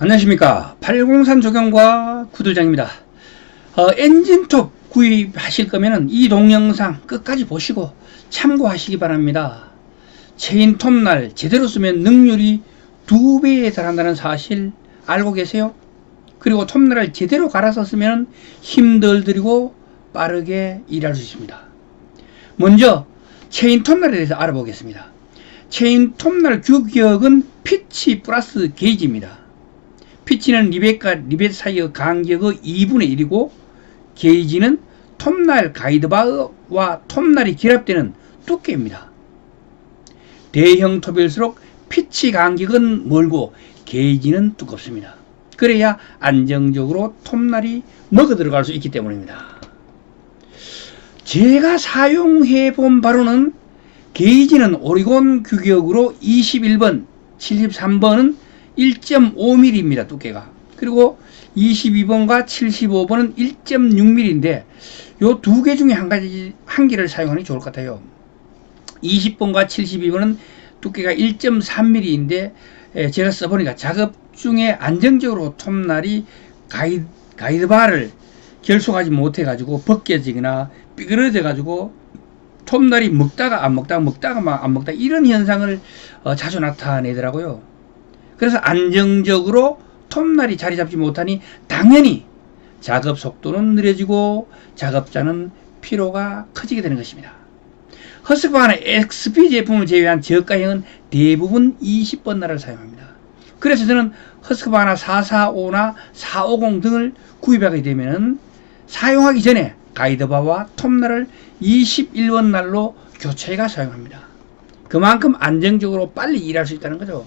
안녕하십니까. 803 조경과 구들장입니다. 어, 엔진톱 구입하실 거면은 이 동영상 끝까지 보시고 참고하시기 바랍니다. 체인 톱날 제대로 쓰면 능률이 두 배에 달한다는 사실 알고 계세요? 그리고 톱날을 제대로 갈아서 쓰면 힘덜 들이고 빠르게 일할 수 있습니다. 먼저 체인 톱날에 대해서 알아보겠습니다. 체인 톱날 규격은 피치 플러스 게이지입니다 피치는 리벳과 리벳 사이의 간격의 2분의 1이고 게이지는 톱날 가이드바와 톱날이 결합되는 두께입니다. 대형 톱일수록 피치 간격은 멀고 게이지는 두껍습니다. 그래야 안정적으로 톱날이 먹어 들어갈 수 있기 때문입니다. 제가 사용해 본 바로는 게이지는 오리곤 규격으로 21번, 73번은 1.5mm입니다. 두께가. 그리고 22번과 75번은 1.6mm인데 요 두 개 중에 한 가지 한 개를 사용하는 게 좋을 것 같아요. 20번과 72번은 두께가 1.3mm인데 제가 써보니까 작업 중에 안정적으로 톱날이 가이드, 가이드바를 결속하지 못해 가지고 벗겨지거나 삐그러져 가지고 톱날이 먹다가 안 먹다가 먹다가 막안 먹다 이런 현상을 어, 자주 나타내더라고요. 그래서 안정적으로 톱날이 자리 잡지 못하니 당연히 작업 속도는 느려지고 작업자는 피로가 커지게 되는 것입니다. 허스바나 XP 제품을 제외한 저가형은 대부분 20번 날을 사용합니다. 그래서 저는 허스바나 445나 450 등을 구입하게 되면 사용하기 전에 가이드바와 톱날을 21번 날로 교체가 사용합니다. 그만큼 안정적으로 빨리 일할 수 있다는 거죠.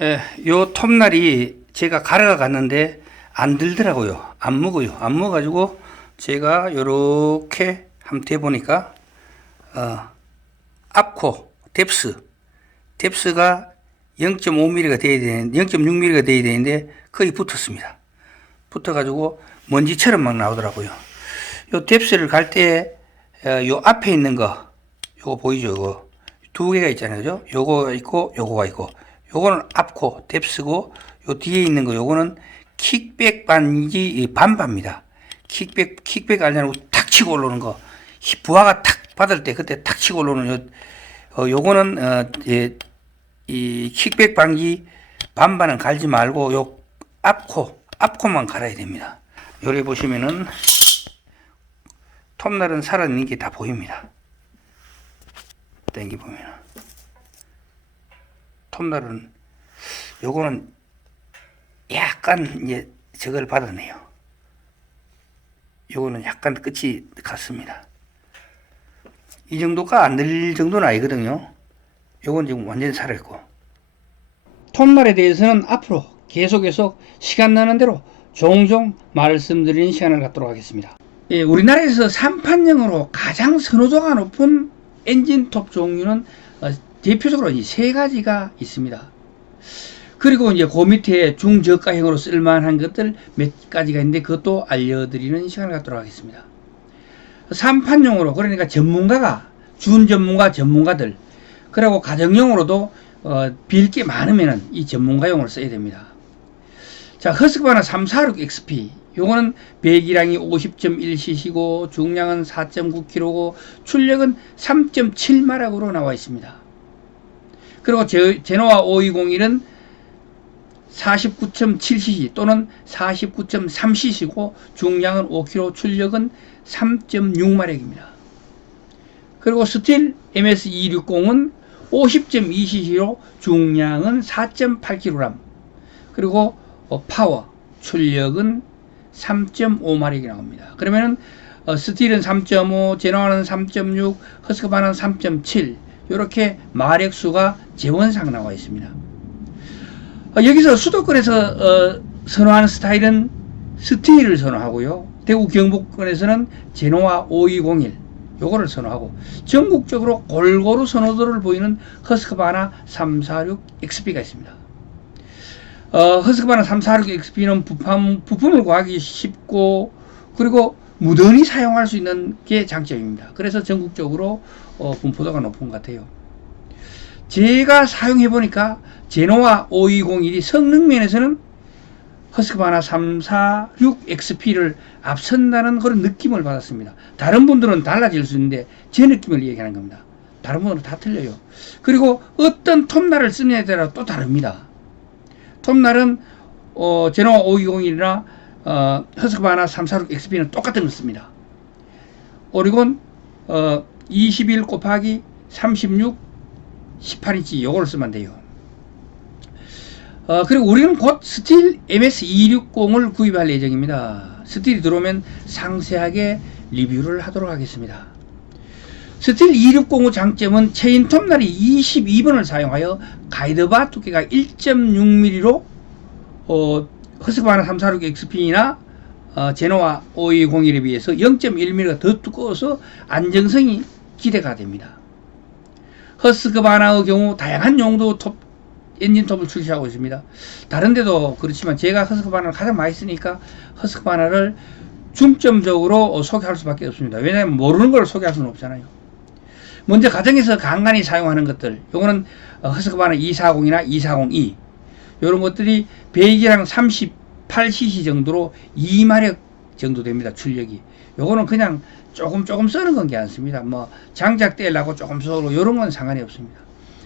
에, 요 톱날이 제가 갈아가 갔는데 안 들더라고요. 안 먹어요. 안 먹어가지고 제가 요렇게 한번 대보니까 어, 앞코 뎁스 뎁스가 0.5mm가 돼야 되는 0.6mm가 돼야 되는데 거의 붙었습니다. 붙어가지고 먼지처럼 막 나오더라고요. 요 뎁스를 갈 때 요 앞에 있는 거 요거 보이죠? 요거 두 개가 있잖아요. 그죠? 요거 있고 요거가 있고 요거는 앞코 뎁스고 요 뒤에 있는 거 요거는 킥백 반지 반바입니다. 킥백 킥백 알냐고 탁 치고 올라오는 거 부하가 탁 받을 때 그때 탁 치고 올라오는 요 어, 요거는 어, 예, 이 킥백 방지 반바는 갈지 말고 요 앞코 앞코만 갈아야 됩니다. 요리 보시면은 톱날은 살아있는 게 다 보입니다. 땡기 보면은 톱날은 요거는 약간 이제 저걸 받아내요. 요거는 약간 끝이 같습니다. 이 정도가 안될 정도는 아니거든요. 요건 지금 완전히 살아있고. 톱날에 대해서는 앞으로 계속해서 시간 나는 대로 종종 말씀드리는 시간을 갖도록 하겠습니다. 예, 우리나라에서 3판형으로 가장 선호도가 높은 엔진톱 종류는 어, 대표적으로 이 세 가지가 있습니다. 그리고 이제 그 밑에 중저가형으로 쓸만한 것들 몇 가지가 있는데 그것도 알려드리는 시간을 갖도록 하겠습니다. 3판용으로 그러니까 전문가가 준 전문가 전문가들 그리고 가정용으로도 어, 빌 게 많으면 이 전문가용으로 써야 됩니다. 자 허스바나 346 XP 요거는 배기량이 50.1cc고 중량은 4.9kg고 출력은 3.7마력으로 나와 있습니다. 그리고 제, 제노아 5201은 49.7cc 또는 49.3cc고 중량은 5kg 출력은 3.6마력입니다. 그리고 스틸 MS260은 50.2cc로 중량은 4.8kg 그리고 어, 파워 출력은 3.5마력이 나옵니다. 그러면은 어, 스틸은 3.5, 제노아는 3.6, 허스크바는 3.7 이렇게 마력수가 재원상 나와 있습니다. 어, 여기서 수도권에서 어, 선호하는 스타일은 스틸을 선호하고요. 대구 경북권에서는 제노아 5201 요거를 선호하고 전국적으로 골고루 선호도를 보이는 허스크바나 346 XP가 있습니다. 어, 허스크바나 346 XP는 부품, 부품을 구하기 쉽고 그리고 무던히 사용할 수 있는 게 장점입니다. 그래서 전국적으로 어, 분포도가 높은 것 같아요. 제가 사용해 보니까 제노아 5201이 성능 면에서는 허스크바나 346 XP를 앞선다는 그런 느낌을 받았습니다. 다른 분들은 달라질 수 있는데 제 느낌을 얘기하는 겁니다. 다른 분들은 다 틀려요. 그리고 어떤 톱날을 쓰느냐에 따라 또 다릅니다. 톱날은 어, 제노 520이나 어, 허스크바나 346 XP는 똑같은 걸 씁니다. 오리곤 어, 21 곱하기 36 18인치 요걸 쓰면 돼요. 어, 그리고 우리는 곧 스틸 MS260을 구입할 예정입니다. 스틸이 들어오면 상세하게 리뷰를 하도록 하겠습니다. 스틸 260의 장점은 체인 톱날이 22번을 사용하여 가이드바 두께가 1.6mm로 어, 허스바나 346 XP나 어, 제노아 5201에 비해서 0.1mm가 더 두꺼워서 안정성이 기대가 됩니다. 허스크바나의 경우 다양한 용도 톱 엔진 톱을 출시하고 있습니다. 다른 데도 그렇지만 제가 허스크바나를 가장 많이 쓰니까 허스크바나를 중점적으로 소개할 수밖에 없습니다. 왜냐하면 모르는 걸 소개할 수는 없잖아요. 먼저 가정에서 간간히 사용하는 것들, 요거는 허스크바나 240이나 240E 이런 것들이 배기량 38cc 정도로 2마력 정도 됩니다. 출력이. 요거는 그냥 조금 조금 쓰는 건게 않습니다. 뭐 장작 떼려고 조금 써로 요런 건 상관이 없습니다.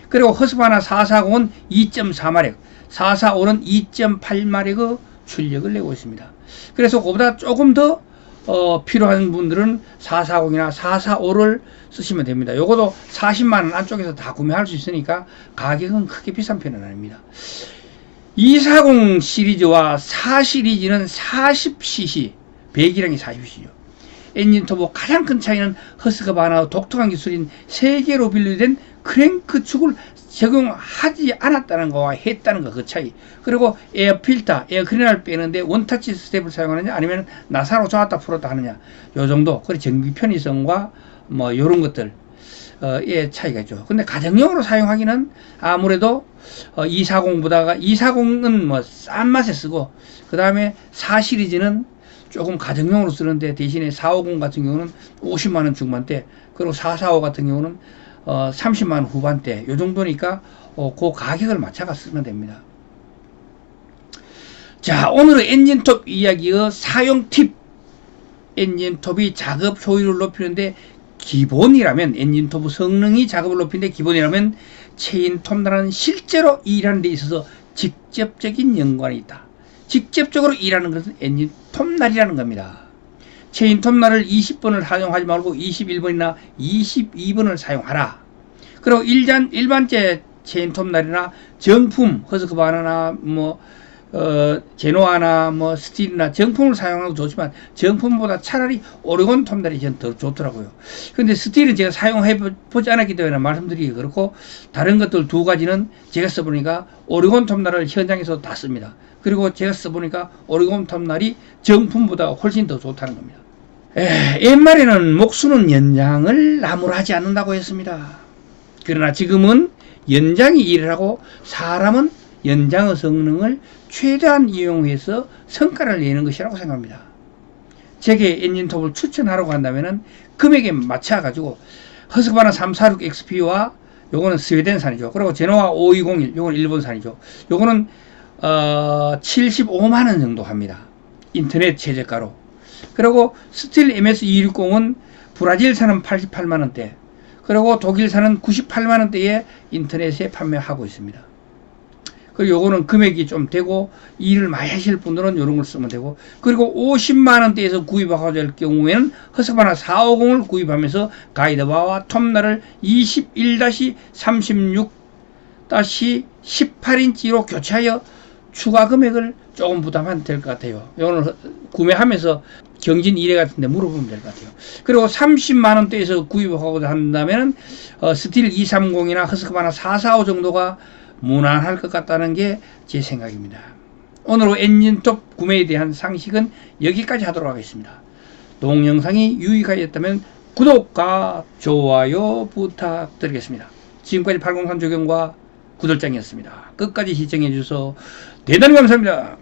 그리고 허스바나 440은 2.4마력, 445는 2.8마력의 출력을 내고 있습니다. 그래서 그보다 조금 더 어, 필요한 분들은 440이나 445를 쓰시면 됩니다. 요것도 40만원 안쪽에서 다 구매할 수 있으니까 가격은 크게 비싼 편은 아닙니다. 240 시리즈와 4 시리즈는 40cc, 배기량이 40cc 죠. 엔진 터보 가장 큰 차이는 허스크바나의 독특한 기술인 세 개로 분류된 크랭크 축을 적용하지 않았다는 거와 했다는 거 그 차이. 그리고 에어 필터, 에어 클리너를 빼는데 원터치 스텝을 사용하느냐 아니면 나사로 조았다 풀었다 하느냐 요 정도. 그리고 전기 편의성과 뭐 요런 것들 어의 차이가 있죠. 근데 가정용으로 사용하기는 아무래도 어 240보다가 240은 뭐 싼 맛에 쓰고 그 다음에 4 시리즈는 조금 가정용으로 쓰는데 대신에 450 같은 경우는 50만 원 중반대 그리고 445 같은 경우는 어 30만 원 후반대 요 정도니까 어, 그 가격을 맞춰가 쓰면 됩니다. 자 오늘의 엔진톱 이야기의 사용 팁 엔진톱이 작업 효율을 높이는데 기본이라면 엔진톱의 성능이 작업을 높이는데 기본이라면 체인 톱날은 실제로 일하는 데 있어서 직접적인 연관이 있다. 직접적으로 일하는 것은 엔진 톱날이라는 겁니다. 체인 톱날을 20번을 사용하지 말고 21번이나 22번을 사용하라. 그리고 일반 일반제 체인 톱날이나 정품 허스크 바나나 뭐 어, 제노아나 뭐 스틸이나 정품을 사용하는 것도 좋지만 정품보다 차라리 오리곤 톱날이 저는 더 좋더라고요. 근데 스틸은 제가 사용해 보지 않았기 때문에 말씀드리기 그렇고 다른 것들 두 가지는 제가 써보니까 오리곤 톱날을 현장에서 다 씁니다. 그리고 제가 써보니까 오리곤 톱날이 정품보다 훨씬 더 좋다는 겁니다. 에, 옛말에는 목수는 연장을 나무로 하지 않는다고 했습니다. 그러나 지금은 연장이 일을 하고 사람은 연장의 성능을 최대한 이용해서 성과를 내는 것이라고 생각합니다. 제게 엔진톱을 추천하라고 한다면 금액에 맞춰가지고 허스바나 346 XP와 요거는 스웨덴산이죠. 그리고 제노아 5201 요거는 일본산이죠. 요거는 어, 75만 원 정도 합니다. 인터넷 최저가로. 그리고 스틸 MS260은 브라질산은 88만 원대. 그리고 독일산은 98만 원대에 인터넷에 판매하고 있습니다. 그리고 요거는 금액이 좀 되고 일을 많이 하실 분들은 요런 걸 쓰면 되고 그리고 50만 원대에서 구입하게 될 경우에는 허스바나 450을 구입하면서 가이드바와 톱날을 21-36-18인치로 교체하여 추가 금액을 조금 부담하면 될 것 같아요. 요거는 구매하면서 경진 1회 같은데 물어보면 될 것 같아요. 그리고 30만 원대에서 구입하고자 한다면 어, 스틸 230이나 허스크바나 445 정도가 무난할 것 같다는 게 제 생각입니다. 오늘 엔진톱 구매에 대한 상식은 여기까지 하도록 하겠습니다. 동영상이 유익하였다면 구독과 좋아요 부탁드리겠습니다. 지금까지 803 조경과 구돌장이었습니다. 끝까지 시청해 주셔서 대단히 감사합니다.